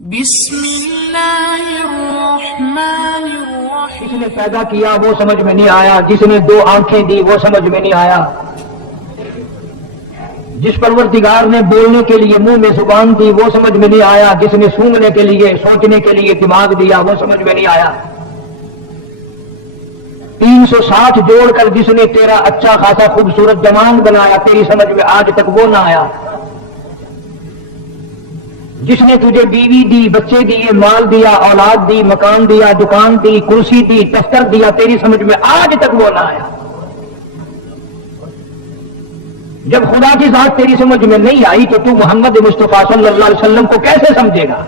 بسم اللہ الرحمن الرحیم. جس نے پیدا کیا وہ سمجھ میں نہیں آیا، جس نے دو آنکھیں دی وہ سمجھ میں نہیں آیا، جس پروردگار نے بولنے کے لیے منہ میں زبان دی وہ سمجھ میں نہیں آیا، جس نے سونگنے کے لیے سوچنے کے لیے دماغ دیا وہ سمجھ میں نہیں آیا، 360 جوڑ کر جس نے تیرا اچھا خاصا خوبصورت جوان بنایا تیری سمجھ میں آج تک وہ نہ آیا، جس نے تجھے بیوی دی، بچے دیے، مال دیا، اولاد دی، مکان دیا، دکان دی، کرسی دی، دفتر دیا، تیری سمجھ میں آج تک وہ نہ آیا. جب خدا کی ذات تیری سمجھ میں نہیں آئی تو تو محمد مصطفیٰ صلی اللہ علیہ وسلم کو کیسے سمجھے گا؟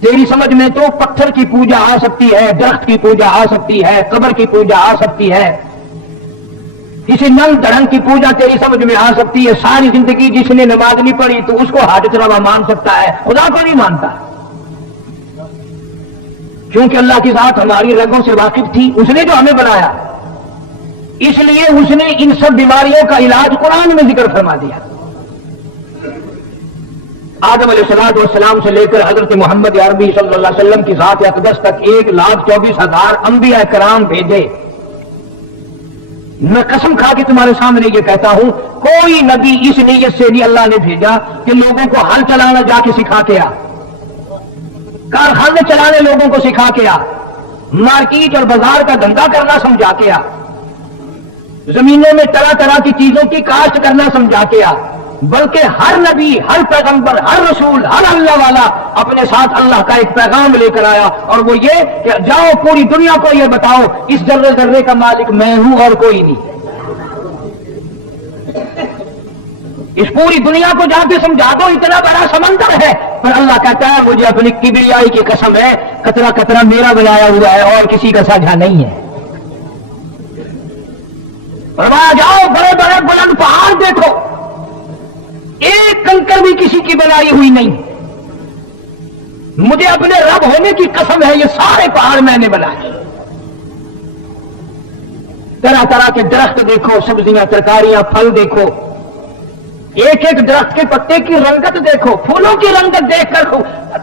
تیری سمجھ میں تو پتھر کی پوجا آ سکتی ہے، درخت کی پوجا آ سکتی ہے، قبر کی پوجا آ سکتی ہے، کسی ننگ دڑنگ کی پوجا تیری سمجھ میں آ سکتی ہے. ساری زندگی جس نے نماز نہیں پڑھی تو اس کو حاجت روا مان سکتا ہے، خدا کو نہیں مانتا. کیونکہ اللہ کی ذات ہماری رگوں سے واقف تھی، اس نے جو ہمیں بنایا، اس لیے اس نے ان سب بیماریوں کا علاج قرآن میں ذکر فرما دیا. آدم علیہ السلام سے لے کر حضرت محمد عربی صلی اللہ علیہ وسلم کی ذات اقدس تک 1,24,000 انبیاء کرام بھیجے. میں قسم کھا کے تمہارے سامنے یہ کہتا ہوں، کوئی نبی اس نیت سے نہیں اللہ نے بھیجا کہ لوگوں کو ہل چلانا جا کے سکھا کے آ، کارخانے چلانے لوگوں کو سکھا کے آ، مارکیٹ اور بازار کا دھندا کرنا سمجھا کے آ، زمینوں میں طرح طرح کی چیزوں کی کاشت کرنا سمجھا کے آ، بلکہ ہر نبی، ہر پیغمبر، ہر رسول، ہر اللہ والا اپنے ساتھ اللہ کا ایک پیغام لے کر آیا، اور وہ یہ کہ جاؤ پوری دنیا کو یہ بتاؤ اس ذرے ذرے کا مالک میں ہوں اور کوئی نہیں. اس پوری دنیا کو جا کے سمجھا دو، اتنا بڑا سمندر ہے، پر اللہ کہتا ہے مجھے اپنی کبریائی کی قسم ہے، قطرہ قطرہ میرا بنایا ہوا ہے اور کسی کا ساجھا نہیں ہے. فرمایا جاؤ بڑے بڑے بلند پہاڑ دیکھو، ایک کنکر بھی کسی کی بنائی ہوئی نہیں. مجھے اپنے رب ہونے کی قسم ہے یہ سارے پہاڑ میں نے بنائے. طرح طرح کے درخت دیکھو، سبزیاں، ترکاریاں، پھل دیکھو، ایک ایک درخت کے پتے کی رنگت دیکھو، پھولوں کی رنگت دیکھ کر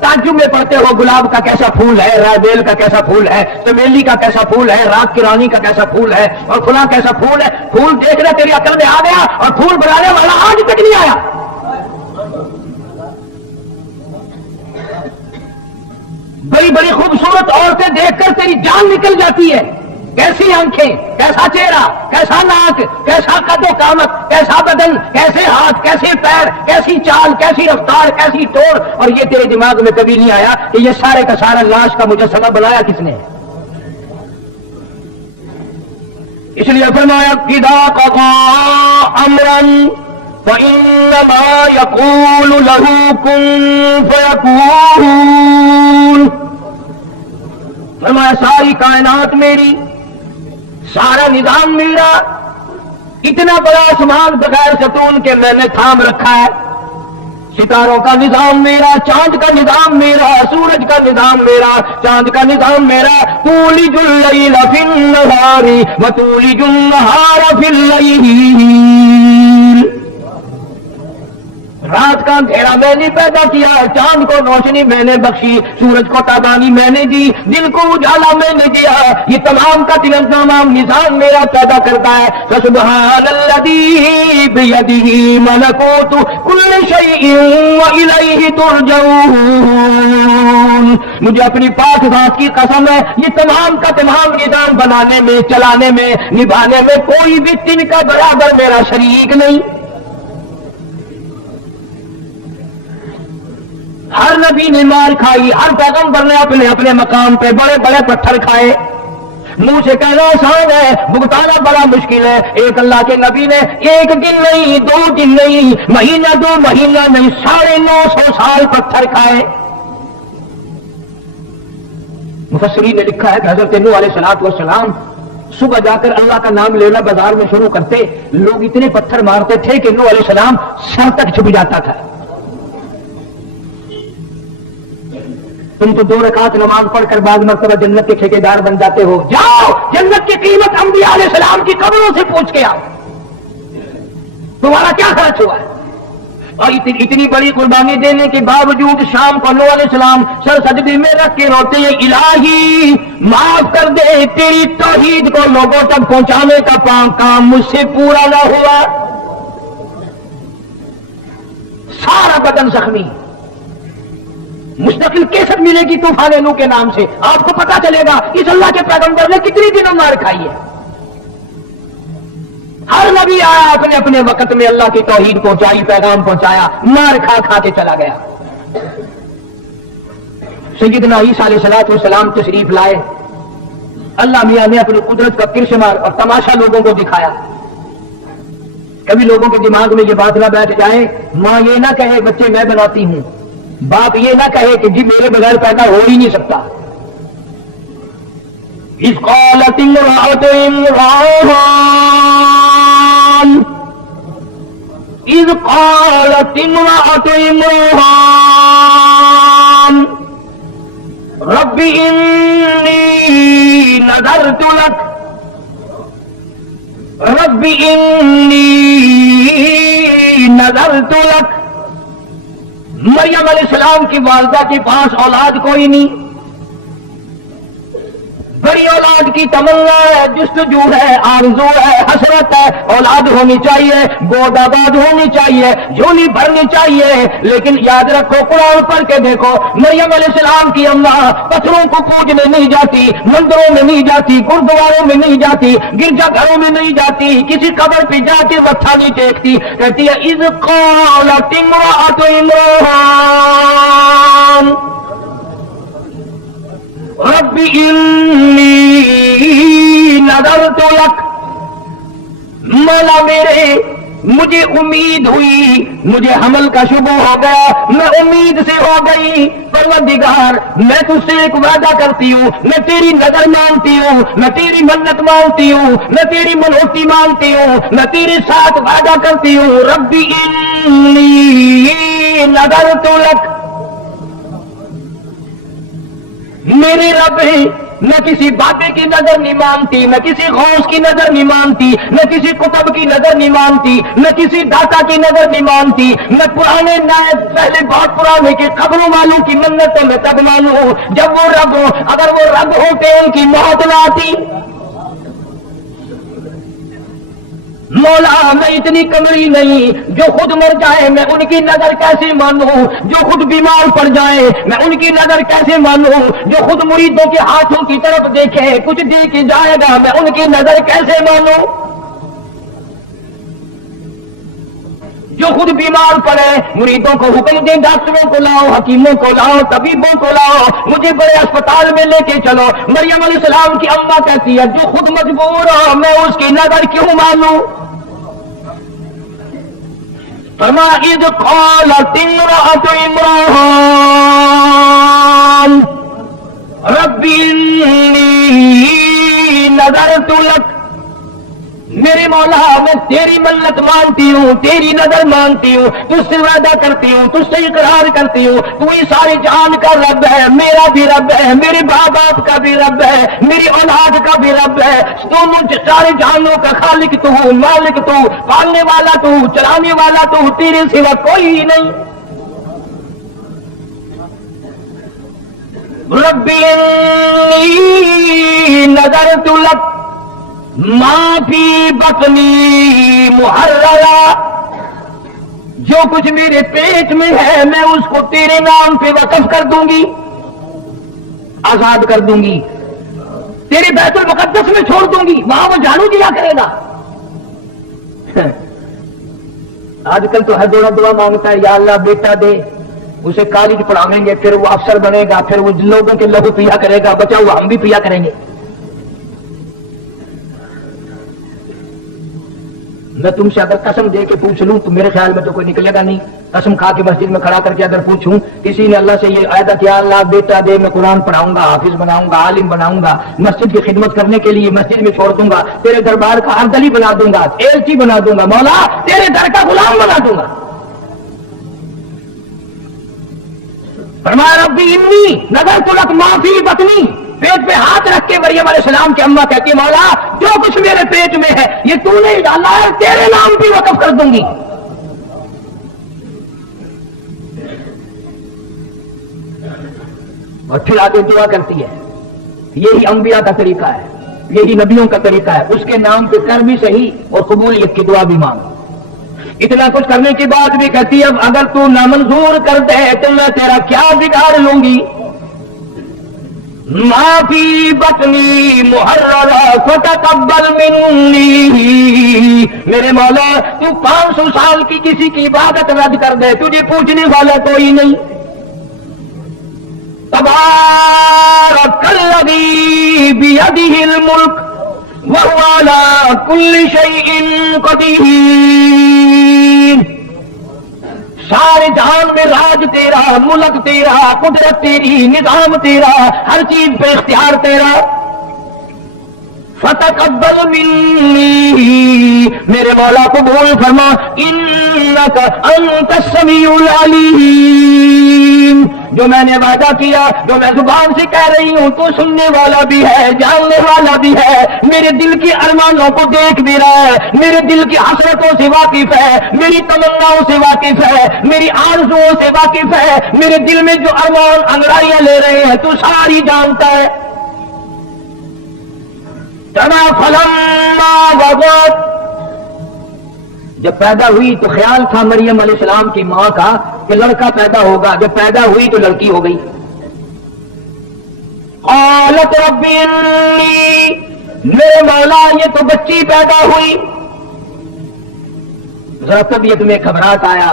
تعجب میں پڑتے ہو. گلاب کا کیسا پھول ہے، رائے کا کیسا پھول ہے، چمیلی کا کیسا پھول ہے، رات کی رانی کا کیسا پھول ہے، اور فلاں کیسا پھول ہے. پھول دیکھنا تیری عقل میں آ گیا اور پھول بنانے والا آج تک نہیں آیا. بڑی بڑی خوبصورت عورتیں دیکھ کر تیری جان نکل جاتی ہے. کیسی آنکھیں، کیسا چہرہ، کیسا ناک، کیسا قد و قامت، کیسا بدن، کیسے ہاتھ، کیسے پیر، کیسی چال، کیسی رفتار، کیسی ٹور. اور یہ تیرے دماغ میں کبھی نہیں آیا کہ یہ سارے کا سارا لاش کا مجسمہ بنایا کس نے؟ اس لیے فرمایا اذا قضى امرا فانما يقول له كن فيكون. فرمایا ساری کائنات میری، سارا نظام میرا، اتنا بڑا آسمان بغیر ستون کے میں نے تھام رکھا ہے. ستاروں کا نظام میرا، چاند کا نظام میرا، سورج کا نظام میرا، چاند کا نظام میرا. تولج اللیل فی النہار وتولج النہار فی اللیل. رات کا اندھیرا میں نے پیدا کیا، چاند کو روشنی میں نے بخشی، سورج کو تابانی میں نے دی، دن کو اجالا میں نے دیا. یہ تمام کا تمام نظام میرا پیدا کرتا ہے. فسبحان الذی بیدہ ملکوت کل شیء والیہ ترجعون. مجھے اپنی پاک ذات کی قسم ہے، یہ تمام کا تمام نظام بنانے میں، چلانے میں، نبھانے میں کوئی بھی تن کا برابر میرا شریک نہیں. ہر نبی نے مار کھائی، ہر پیغمبر نے اپنے اپنے مقام پہ بڑے بڑے پتھر کھائے. منہ سے کہنا آسان ہے، بھگتانا بڑا مشکل ہے. ایک اللہ کے نبی نے ایک دن نہیں، 2 دن نہیں، مہینہ 2 مہینہ نہیں، 950 سال پتھر کھائے. مفسرین نے لکھا ہے کہ حضرت نوح علیہ السلام صبح جا کر اللہ کا نام لینا بازار میں شروع کرتے، لوگ اتنے پتھر مارتے تھے کہ نوح علیہ السلام سر تک چھپ جاتا تھا. تم تو 2 رکعت نماز پڑھ کر بعض مرتبہ جنت کے ٹھیکیدار بن جاتے ہو. جاؤ جنت کی قیمت انبیاء علیہ السلام کی قبروں سے پوچھ کے آؤ، تمہارا کیا خرچ ہوا ہے؟ اور اتنی بڑی قربانی دینے کے باوجود شام کو نوح علیہ السلام سر سجدے میں رکھ کے روتے ہیں، الہی معاف کر دے، تیری توحید کو لوگوں تک پہنچانے کا کام مجھ سے پورا نہ ہوا۔ سارا بدن زخمی، مستقل کیسٹ ملے گی طوفان نوح کے نام سے، آپ کو پتا چلے گا اس اللہ کے پیغمبر نے کتنی دنوں مار کھائی ہے۔ ہر نبی آیا اپنے اپنے وقت میں اللہ کی توحید پہنچائی، پیغام پہنچایا، مار کھا کھا کے چلا گیا۔ سیدنا عیسیٰ علیہ السلام تشریف لائے، اللہ میاں نے اپنی قدرت کا کرشمار اور تماشا لوگوں کو دکھایا۔ کبھی لوگوں کے دماغ میں یہ بات نہ بیٹھ جائے، ماں یہ نہ کہے بچے میں بناتی ہوں، باپ یہ نہ کہے کہ جی میرے بغیر پیدا ہو ہی نہیں سکتا۔ اذ قالت امرأة عمران اذ قالت امرأة عمران رب انی نذرت لك رب انی نذرت لك۔ مریم علیہ السلام کی والدہ کے پاس اولاد کوئی نہیں، بڑی اولاد کی تمنا ہے، جستجو ہے، آرزو ہے، حسرت ہے، اولاد ہونی چاہیے، گود آباد ہونی چاہیے، جھولی بھرنی چاہیے۔ لیکن یاد رکھو، قرآن پڑھ کے دیکھو، مریم علیہ السلام کی اماں پتھروں کو پوجنے نہیں جاتی، مندروں میں نہیں جاتی، گردواروں میں نہیں جاتی، گرجا گھروں میں نہیں جاتی، کسی قبر پہ جا کے متھا نہیں ٹیکتی، کہتی ہے اذ قالت امرأة عمران رب انی نذرت لک۔ مولا میرے، مجھے امید ہوئی، مجھے حمل کا شبہ ہو گیا، میں امید سے ہو گئی، پروردگار میں تجھ سے ایک وعدہ کرتی ہوں، میں تیری نظر مانتی ہوں، میں تیری منت مانتی ہوں، میں تیری منوتی مانتی ہوں، میں تیرے ساتھ وعدہ کرتی ہوں، ربی انی نذرت لک۔ میرے رب ہے، میں کسی بابے کی نظر نہیں مانتی، میں کسی غوث کی نظر نہیں مانتی، میں کسی قطب کی نظر نہیں مانتی، میں کسی داتا کی نظر نہیں مانتی، میں پرانے نئے پہلے بہت پرانے کے قبروں والوں کی منتوں میں تب مانوں جب وہ رب ہو، اگر وہ رب ہوتے ان کی موت نہ آتی۔ مولا میں اتنی کمری نہیں جو خود مر جائے میں ان کی نظر کیسے مانوں، جو خود بیمار پڑ جائے میں ان کی نظر کیسے مانوں، جو خود مریدوں کے ہاتھوں کی طرف دیکھے کچھ دے کے جائے گا میں ان کی نظر کیسے مانوں، جو خود بیمار پڑے مریدوں کو حکم دیں ڈاکٹروں کو لاؤ، حکیموں کو لاؤ، طبیبوں کو لاؤ، مجھے بڑے اسپتال میں لے کے چلو۔ مریم علیہ السلام کی اماں کہتی ہے جو خود مجبور ہو میں اس کی نظر کیوں مانوں؟ فرمایا اذ قالت امرأة عمران رب انی نذرت لک۔ میرے مولا میں تیری منت مانتی ہوں، تیری نظر مانتی ہوں، تجھ سے وعدہ کرتی ہوں، تجھ سے اقرار کرتی ہوں، تو ہی سارے جہان کا رب ہے، میرا بھی رب ہے، میرے ماں باپ کا بھی رب ہے، میری اولاد کا بھی رب ہے، دونوں سارے جہانوں کا خالق تو ہوں، مالک تو، پالنے والا تو، چلانے والا تو، تیرے سوا کوئی نہیں۔ ربی انی نذرت لک ما فی بطنی محررا، جو کچھ میرے پیٹ میں ہے میں اس کو تیرے نام پہ وقف کر دوں گی، آزاد کر دوں گی، تیرے بیت المقدس میں چھوڑ دوں گی، وہاں وہ جھاڑو دیا کرے گا۔ آج کل تو ہر دورہ دعا مانگتا ہے یا اللہ بیٹا دے، اسے کالج پڑھاویں گے، پھر وہ افسر بنے گا، پھر وہ لوگوں کے لہو پیا کرے گا، بچا ہوا ہم بھی پیا کریں گے۔ میں تم سے اگر قسم دے کے پوچھ لوں تو میرے خیال میں تو کوئی نکلے گا نہیں۔ قسم کھا کے مسجد میں کھڑا کر کے اگر پوچھوں کسی نے اللہ سے یہ عہدہ کیا اللہ بیٹا دے میں قرآن پڑھاؤں گا، حافظ بناؤں گا، عالم بناؤں گا، مسجد کی خدمت کرنے کے لیے مسجد میں چھوڑ دوں گا، تیرے دربار کا اردلی بنا دوں گا، ایلچی بنا دوں گا، مولا تیرے در کا غلام بنا دوں گا۔ فرمایا ربی انی نذرت لک ما فی بطنی، پیٹ پہ ہاتھ رکھ کے مریم علیہ السلام کی اماں کہتی مولا جو کچھ میرے پیٹ میں ہے یہ تو نے ڈالا ہے، تیرے نام بھی وقف کر دوں گی۔ اور پھر آگے دعا کرتی ہے. یہی انبیاء کا طریقہ ہے, یہی نبیوں کا طریقہ ہے. اس کے نام پہ کر بھی صحیح اور قبولیت کی دعا بھی مانگ. اتنا کچھ کرنے کے بعد بھی کہتی ہے اب اگر تو نامنظور کر دے تو میں تیرا کیا بگاڑ لوں گی. معافی بطنی محررہ فتقبل منی. میرے مولا تو 500 سال کی کسی کی عبادت رد کر دے, تجھے پوچھنے والا کوئی نہیں. تبارک الذی بیدہ الملک وَهُوَ عَلَىٰ كُلِّ شَيْءٍ قَدِيرٌ. سارے جہان میں راج تیرا, ملک تیرا, قدرت تیری, نظام تیرا, ہر چیز پہ اختیار تیرا. فَتَقَبَّلْ مِنِّي, میرے مولا قبول فرما. إِنَّكَ أَنتَ السَّمِيعُ الْعَلِيمُ. جو میں نے وعدہ کیا, جو میں زبان سے کہہ رہی ہوں, تو سننے والا بھی ہے, جاننے والا بھی ہے. میرے دل کی ارمانوں کو دیکھ بھی رہا ہے, میرے دل کی حسرتوں سے واقف ہے, میری تمناؤں سے واقف ہے, میری آرزوؤں سے واقف ہے. میرے دل میں جو ارمان انگڑائیاں لے رہے ہیں تو ساری جانتا ہے. تنا فلما وضعت, جب پیدا ہوئی تو خیال تھا مریم علیہ السلام کی ماں کا کہ لڑکا پیدا ہوگا. جب پیدا ہوئی تو لڑکی ہو گئی. قالت رب انی, میرے مولا یہ تو بچی پیدا ہوئی. ذرا طبیعت میں گھبراہٹ آیا,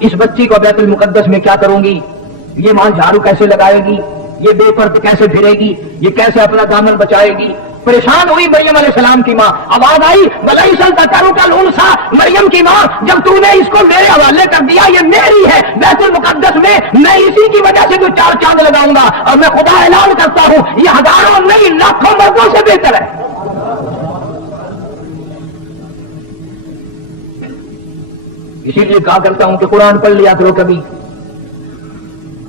اس بچی کو بیت المقدس میں کیا کروں گی, یہ ماں جھاڑو کیسے لگائے گی, یہ بے پردہ کیسے پھرے گی, یہ کیسے اپنا دامن بچائے گی. پریشان ہوئی مریم علیہ السلام کی ماں. آواز آئی بلائی ذکرک الانثی, مریم کی ماں جب تو نے اس کو میرے حوالے کر دیا, یہ میری ہے, بیت المقدس میں اسی کی وجہ سے تو 4 چاند لگاؤں گا. اور میں خدا اعلان کرتا ہوں یہ ہزاروں نہیں لاکھوں مردوں سے بہتر ہے. اسی لیے کہا کرتا ہوں کہ قرآن پڑھ لیا کرو کبھی.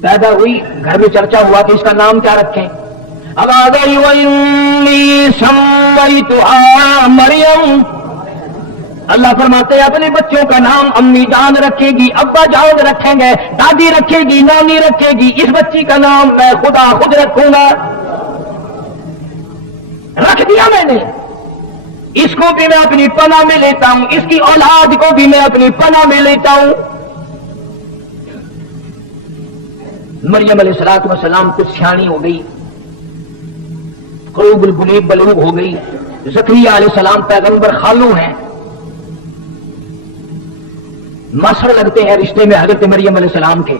پیدا ہوئی, گھر میں چرچا ہوا کہ اس کا نام کیا رکھیں. اب آ گئی وَإِنِّي سَمَّيْتُهَا مریم. اللہ فرماتے ہیں اپنے بچوں کا نام امی جان رکھے گی, ابا جان رکھیں گے, دادی رکھے گی, نانی رکھے گی. اس بچی کا نام میں خدا خود رکھوں گا. رکھ دیا میں نے. اس کو بھی میں اپنی پناہ میں لیتا ہوں, اس کی اولاد کو بھی میں اپنی پناہ میں لیتا ہوں. مریم علیہ السلام کچھ سیانی ہو گئی, قلوب القلیب بلوغ ہو گئی. زکریا علیہ السلام پیغمبر خالو ہیں, ماسڑ لگتے ہیں رشتے میں حضرت مریم علیہ السلام کے.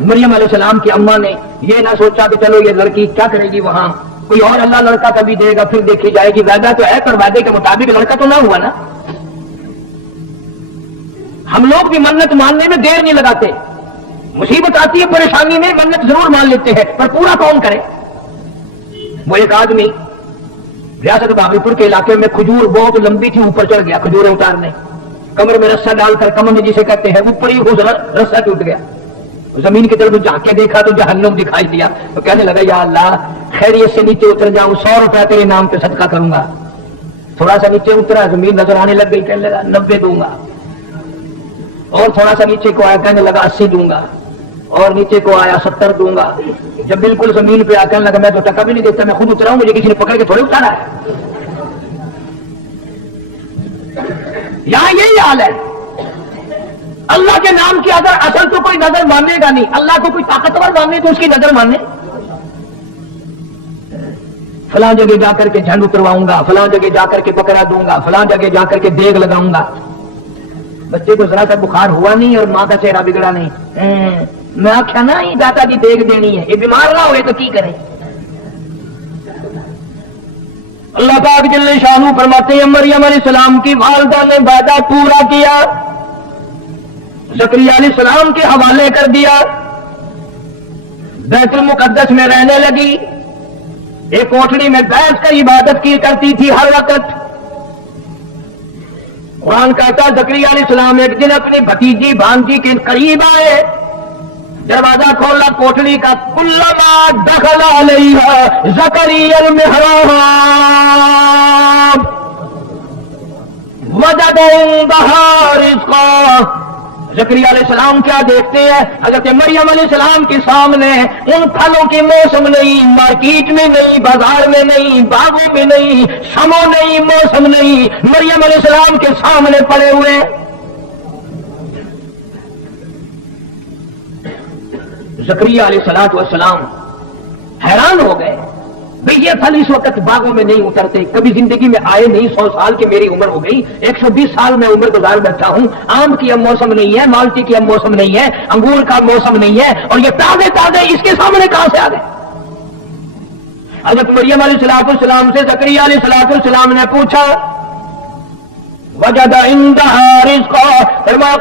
مریم علیہ السلام کی اماں نے یہ نہ سوچا کہ چلو یہ لڑکی کیا کرے گی وہاں, کوئی اور اللہ لڑکا کبھی دے گا پھر دیکھی جائے گی. وعدہ تو ہے پر وعدے کے مطابق لڑکا تو نہ ہوا نا. ہم لوگ بھی منت ماننے میں دیر نہیں لگاتے. مصیبت آتی ہے, پریشانی میں منت ضرور مان لیتے ہیں, پر پورا کون کرے. وہ ایک آدمی ریاست بھاگلپور کے علاقے میں کھجور بہت لمبی تھی, اوپر چڑھ گیا کھجوریں اتارنے. کمر میں رسا ڈال کر, کمر میں جسے کہتے ہیں, اوپر ہی رسا ٹوٹ گیا. زمین کی طرف جا کے دیکھا تو جہنم دکھائی دیا. تو کہنے لگا یا اللہ خیریت سے نیچے اتر جاؤں, 100 روپے تیرے نام پہ صدقہ کروں گا. تھوڑا سا نیچے اترا, زمین نظر آنے لگ گئی, کہنے لگا 90 دوں گا. اور تھوڑا سا نیچے کو آیا, کہنے لگا 80 دوں گا. اور نیچے کو آیا 70 دوں گا. جب بالکل زمین پہ آ کر لگا میں تو ٹکا بھی نہیں دیتا, میں خود اترا ہوں, مجھے کسی نے پکڑ کے تھوڑے اتارا ہے. یہاں یہی حال ہے. اللہ کے نام کی اگر اصل تو کوئی نظر ماننے گا نہیں, اللہ کو کوئی طاقتور ماننے تو اس کی نظر ماننے. فلاں جگہ جا کر کے جھنڈ اترواؤں گا, فلاں جگہ جا کر کے بکرا دوں گا, فلاں جگہ جا کر کے دیگ لگاؤں گا. بچے کو ذرا سا بخار ہوا نہیں اور ماں کا چہرہ بگڑا نہیں, میں آخیا نا یہ دادا جی دیکھ دینی ہے, یہ بیمار نہ ہوئے تو کی کرے. اللہ پاک جل شانہ فرماتے ہیں مریم علیہ السلام کی والدہ نے وعدہ پورا کیا, زکریا علیہ السلام کے حوالے کر دیا, بیت المقدس میں رہنے لگی. ایک کوٹھڑی میں بیٹھ کر عبادت کی کرتی تھی ہر وقت. قرآن کہتا زکریا علیہ السلام ایک دن اپنی بھتیجی بھانجی کے قریب آئے, دروازہ کھولا کوٹھڑی کا. کلما دخل علیہا زکریا المحراب وجد عندہا رزقا. زکریا علیہ السلام کیا دیکھتے ہیں؟ حضرت مریم علیہ السلام کے سامنے ان پھلوں کے موسم نہیں، مارکیٹ میں نہیں، بازار میں نہیں، باغوں میں نہیں، شمو نہیں، موسم نہیں، مریم علیہ السلام کے سامنے پڑے ہوئے ہیں۔ زکریا علیہ السلام حیران ہو گئے، بھئی یہ پھل اس وقت باغوں میں نہیں اترتے، کبھی زندگی میں آئے نہیں، 100 سال کی میری عمر ہو گئی، 120 سال میں عمر گزار بیٹھا ہوں، آم کی اب موسم نہیں ہے، مالٹی کی اب موسم نہیں ہے، انگور کا موسم نہیں ہے، اور یہ تازے تازے اس کے سامنے کہاں سے آ گئے؟ حضرت مریم علیہ السلام سے زکریا علیہ السلام نے پوچھا، وجد عندها رزقا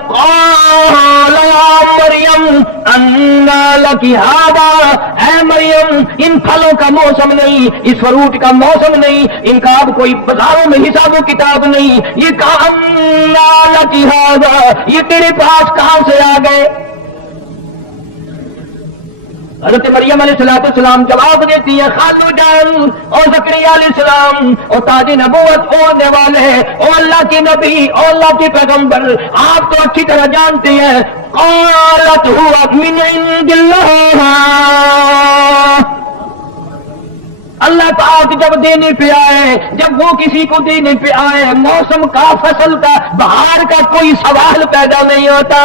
قال يا مریم انا لك هذا، اے مریم ان پھلوں کا موسم نہیں، اس فروٹ کا موسم نہیں، ان کا اب کوئی بازاروں میں حساب و کتاب نہیں، یہ کہاں انا لك هذا، یہ تیرے پاس کہاں سے آ گئے؟ حضرت مریم علیہ السلام جواب دیتی ہے، خالو جان اور زکریا علیہ السلام اور تاج نبوت اوڑھنے والے اور اللہ کے نبی اور اللہ کے پیغمبر، آپ تو اچھی طرح جانتے ہیں، قالت هو من عند اللہ، اللہ پاک جب دینے پہ آئے، جب وہ کسی کو دینے پہ آئے، موسم کا، فصل کا، بہار کا کوئی سوال پیدا نہیں ہوتا۔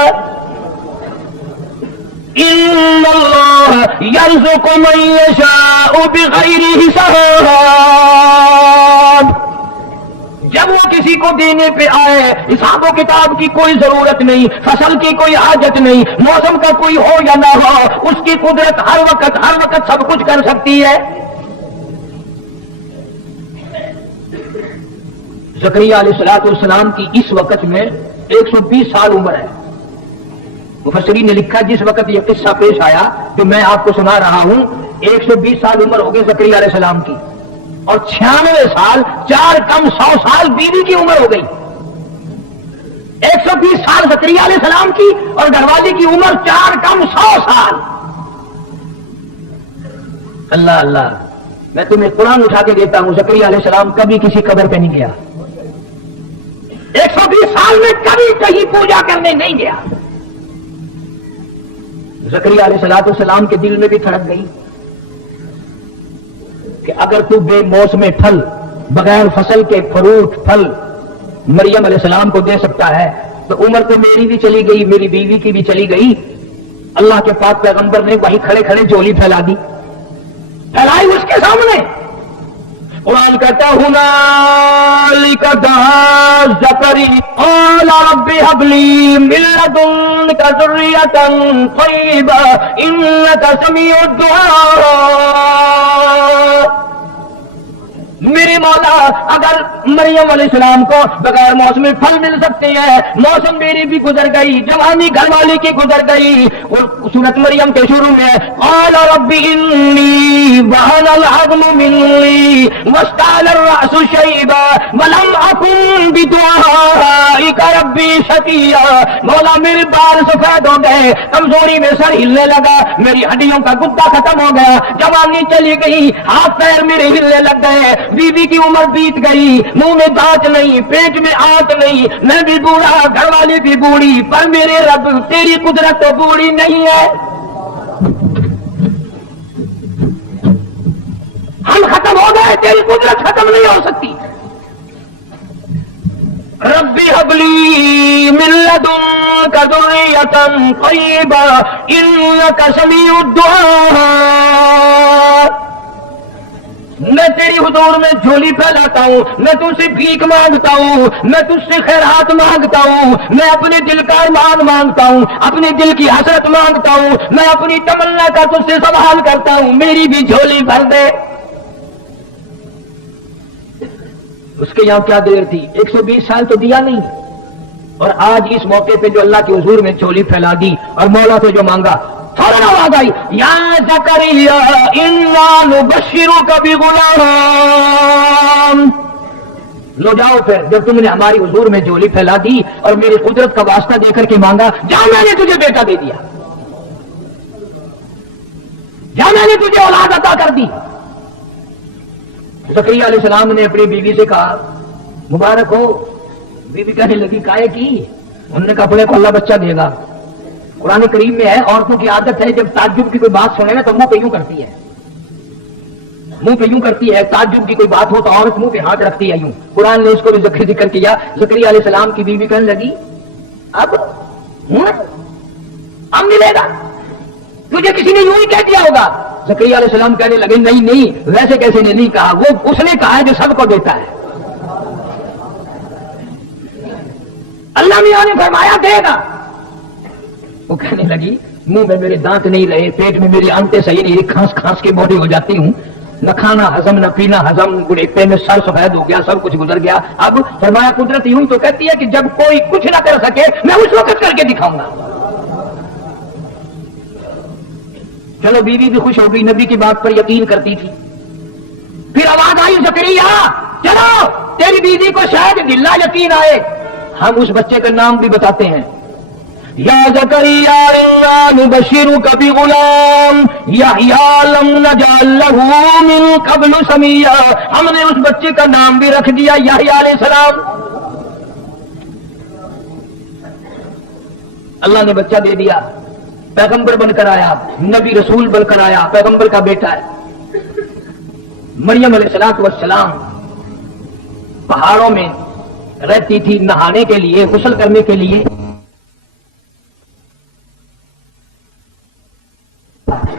ان اللہ یرزق من یشاء بغیر حساب، جب وہ کسی کو دینے پہ آئے، حساب و کتاب کی کوئی ضرورت نہیں، فصل کی کوئی حاجت نہیں، موسم کا کوئی ہو یا نہ ہو، اس کی قدرت ہر وقت سب کچھ کر سکتی ہے۔ زکریا علیہ السلام کی اس وقت میں 120 سال عمر ہے۔ مفسرین نے لکھا جس وقت یہ قصہ پیش آیا جو میں آپ کو سنا رہا ہوں، 120 سال عمر ہو گئی زکریا علیہ السلام کی، اور 96 سال 4 کم 100 سال بیوی کی عمر ہو گئی۔ 120 سال زکریا علیہ السلام کی اور گھر والی کی عمر 4 کم 100 سال۔ اللہ اللہ، میں تمہیں قرآن اٹھا کے دیتا ہوں، زکریا علیہ السلام کبھی کسی قبر پہ نہیں گیا، 120 سال میں کبھی کہیں پوجا کرنے نہیں گیا۔ زکریا علیہ السلام کے دل میں بھی دھڑک گئی کہ اگر تو بے موسم پھل، بغیر فصل کے فروٹ پھل مریم علیہ السلام کو دے سکتا ہے تو عمر تو میری بھی چلی گئی، میری بیوی کی بھی چلی گئی۔ اللہ کے پاک پیغمبر نے وہیں کھڑے کھڑے جولی پھیلا دی، پھیلائی اس کے سامنے۔ قرآن کہتا ہنالک دعا زکریا قال رب هب لي من لدنك ذرية طيبة إنك سميع الدعاء۔ میرے مولا، اگر مریم علیہ السلام کو بغیر موسم پھل مل سکتے ہیں، موسم میری بھی گزر گئی، جوانی گھر والی کی گزر گئی، اور سورۃ مریم کے شروع میں قال رب انی وهن العظم مني واشتعل الرأس شيبا ولم أكن بدعائك ربي شقيا، مولا میرے بال سفید ہو گئے، کمزوری میں سر ہلنے لگا، میری ہڈیوں کا گدا ختم ہو گیا، جوانی چلی گئی، ہاتھ پیر میرے ہلنے لگ گئے، بیوی کی عمر بیت گئی، منہ میں دانت نہیں، پیٹ میں آنت نہیں، میں بھی بوڑھا، گھر والی بھی بوڑھی، پر میرے رب تیری قدرت تو بوڑھی نہیں ہے۔ ہم ختم ہو گئے، تیری قدرت ختم نہیں ہو سکتی۔ ربی هب لي من لدنك ذرية طيبة إنك سميع الدعاء۔ میں تیری حضور میں جھولی پھیلاتا ہوں، میں تجھ سے بھیک مانگتا ہوں، میں تجھ سے خیرات مانگتا ہوں، میں اپنے دل کا ارمان مانگتا ہوں، اپنے دل کی حسرت مانگتا ہوں، میں اپنی تمنا کا تجھ سے سوال کرتا ہوں، میری بھی جھولی بھر دے۔ اس کے یہاں کیا دیر تھی، 120 سال تو دیا نہیں، اور آج اس موقع پہ جو اللہ کے حضور میں جھولی پھیلا دی اور مولا سے جو مانگا، فوراً آواز آئی یا زکریا انا نبشرک بغلام۔ لو جاؤ، پھر جب تم نے ہماری حضور میں جھولی پھیلا دی اور میری قدرت کا واسطہ دے کر کے مانگا، جا میں نے تجھے بیٹا دے دیا، جا میں نے تجھے اولاد عطا کر دی۔ زکریا علیہ السلام نے اپنی بیوی سے کہا مبارک ہو، بیوی کہنے لگی کائے کی؟ انہوں نے کہا اپنے کو اللہ بچہ دے گا. قرآن کریم میں ہے عورتوں کی عادت ہے جب تعجب کی کوئی بات سنے نا تو منہ پہ یوں کرتی ہے, منہ پہ یوں کرتی ہے. تعجب کی کوئی بات ہو تو عورت منہ پہ ہاتھ رکھتی ہے یوں. قرآن نے اس کو بھی ذکر کیا. زکریا علیہ السلام کی بیوی کہنے لگی اب ملے گا, تجھے کسی نے یوں ہی کہہ دیا ہوگا. زکریا علیہ السلام کہنے لگے نہیں ویسے کیسے نے نہیں کہا, وہ اس نے کہا ہے جو سب کو دیتا ہے. اللہ میاں نے فرمایا دے گا. وہ کہنے لگی منہ میں میرے دانت نہیں رہے, پیٹ میں میری آنتیں صحیح نہیں, کھانس کھانس کے موٹی ہو جاتی ہوں, نہ کھانا ہضم نہ پینا ہضم, بڑھاپے میں سر سفید ہو گیا, سب کچھ گزر گیا. اب فرمایا قدرت یوں تو کہتی ہے کہ جب کوئی کچھ نہ کر سکے میں اس وقت کر کے دکھاؤں گا. چلو بیوی بھی خوش ہو گئی, نبی کی بات پر یقین کرتی تھی. پھر آواز آئی زکریا چلو تیری بیوی کو شاید ڈھلا یقین آئے, ہم اس بچے کا نام بھی بتاتے ہیں. یا زکریا انا نبشرک بغلام یحییٰ لم نجعل لہ من قبل سمیہ. ہم نے اس بچے کا نام بھی رکھ دیا یحییٰ علیہ السلام. اللہ نے بچہ دے دیا, پیغمبر بن کر آیا, نبی رسول بن کر آیا, پیغمبر کا بیٹا ہے. مریم علیہ السلام پہاڑوں میں رہتی تھی نہانے کے لیے, غسل کرنے کے لیے.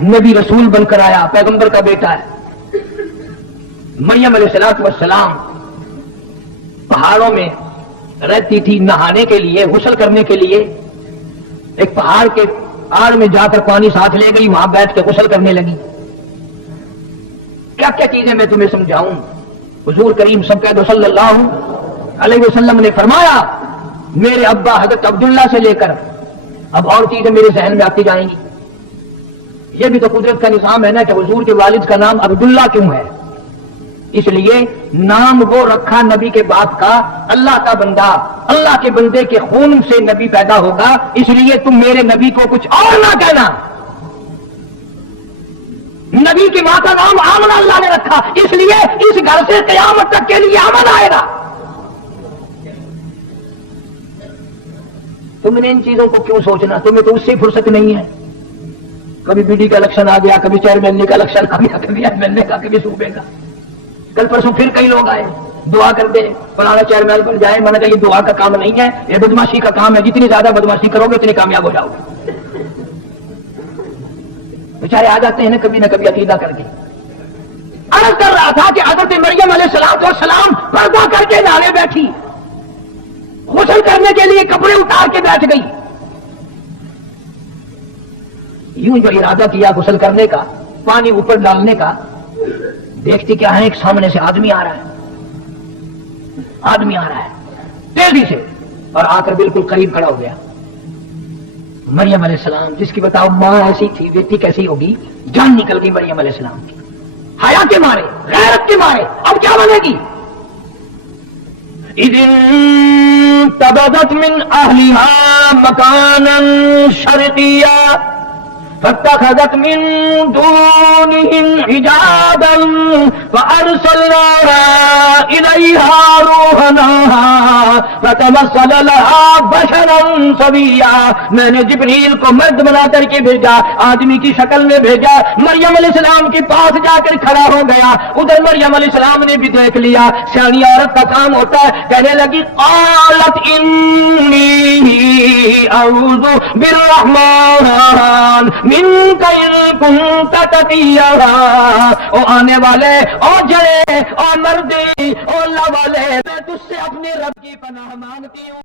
نبی رسول بن کر آیا, پیغمبر کا بیٹا ہے. مریم علیہ السلام پہاڑوں میں رہتی تھی نہانے کے لیے, غسل کرنے کے لیے. ایک پہاڑ کے آڑ میں جا کر پانی ساتھ لے گئی, وہاں بیٹھ کے غسل کرنے لگی. کیا کیا چیزیں میں تمہیں سمجھاؤں. حضور کریم صلی اللہ علیہ وسلم نے فرمایا میرے ابا حضرت عبداللہ سے لے کر اب اور چیزیں میرے ذہن میں آتی جائیں گی. یہ بھی تو قدرت کا نظام ہے نا کہ حضور کے والد کا نام عبداللہ کیوں ہے. اس لیے نام وہ رکھا نبی کے باپ کا, اللہ کا بندہ, اللہ کے بندے کے خون سے نبی پیدا ہوگا, اس لیے تم میرے نبی کو کچھ اور نہ کہنا. نبی کی ماں کا نام آمنہ اللہ نے رکھا, اس لیے اس گھر سے قیامت تک کے لیے امن آئے گا. تم نے ان چیزوں کو کیوں سوچنا, تمہیں تو اس سے فرصت نہیں ہے. کبھی بی ڈی کا الیکشن آ گیا, کبھی چیئرمین کا الیکشن آ گیا, کبھی ایم ایل اے کا, کبھی صوبے کا. کل پرسوں پھر کئی لوگ آئے دعا کر دے فلانا چیئرمین بن جائے. میں نے کہا یہ دعا کا کام نہیں ہے, یہ بدماشی کا کام ہے. جتنی زیادہ بدماشی کرو گے اتنی کامیاب ہو جاؤ گے. بیچارے آ جاتے ہیں نا کبھی نہ کبھی عقیدہ کر کے. عرض کر رہا تھا کہ حضرت مریم علیہ السلام پردہ کر کے نہانے بیٹھی, غسل کرنے کے لیے کپڑے اتار کے بیٹھ گئی. یوں جو ارادہ کیا غسل کرنے کا, پانی اوپر ڈالنے کا, دیکھتی کیا ہے ایک سامنے سے آدمی آ رہا ہے تیزی سے, اور آ کر بالکل قریب کھڑا ہو گیا. مریم علیہ السلام جس کی بتاؤ ماں ایسی تھی, بیٹی کیسی ہوگی. جان نکل گئی مریم علیہ السلام کی, حیا کے مارے, غیرت کے مارے. اب کیا بنے گی. اذ انتبذت من اہلها مکانا شرقیا فاتخذت من دونهم حجابا فارسلنا اليها روحنا فتمثل لها بشرا سويا. میں نے جبریل کو مرد بنا کر کے بھیجا, آدمی کی شکل میں بھیجا. مریم علیہ السلام کے پاس جا کر کھڑا ہو گیا. ادھر مریم علیہ السلام نے بھی دیکھ لیا. سیانی عورت کا کام ہوتا ہے. کہنے لگی قالت انی اعوذ بالرحمن منک ان کنت تقیا. او آنے والے, او جڑے, او مردی, او اللہ والے, میں تجھ سے اپنے رب کی پناہ مانگتی ہوں.